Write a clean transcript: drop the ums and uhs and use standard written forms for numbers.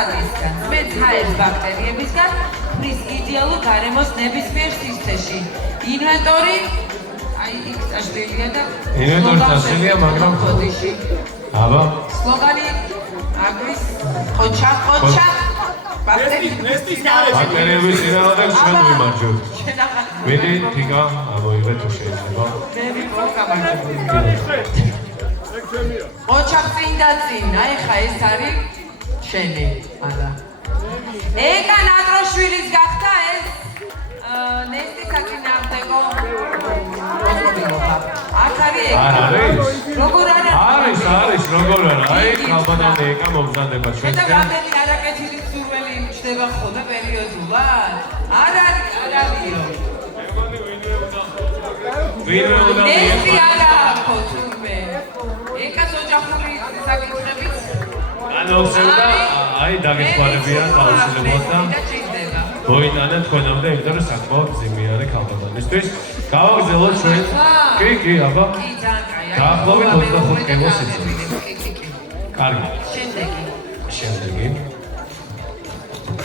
ადვისგან, მეც ჰაერს ბაქტერიებისგან, ფრის იდეალურ გარემოს ნებისმიერ სივრცეში. ინვენტორი, აი იქ წაშლილია და ინვენტორი წაშლილია, მაგრამ კოდიში. აბა. სლოგანი აგვის ყოჩა. ბაქტერიების წინააღმდეგ ჩვენ ვიმარჯვებთ. მედი თიკა ამოიღეთ თუ შეიძლება. ყოჩა წინ და წინ, აი ხა ეს არის შენი, არა. ეკა ნატროშვილის გახდა ეს ნესტის საწინააღმდეგო პრობლემა. აქ არის ეკა. არ არის? როგორ არის? არის, როგორ არა? აი ხალბატონი ეკა მომზადება ჩვენს. და რამდენი არაკეთილი სურველი ჩდება ხოლმე პერიოდულად? არ არისო. ვინმე უნდა ნესტი არა ხო თურმე. ეკას ოჯახური საკითხებით განაუხსენდა, აი დაგეხმარებიან დაუსრულებლად და მოიტანა თქვენამდე, იმიტომ რომ საკმაოდ მძიმე არის ხალბატონისთვის. გავაგრძელოთ ჩვენ. კი, აბა. დაახლოებით 25 კილოს იცის. კარგი. შემდეგი.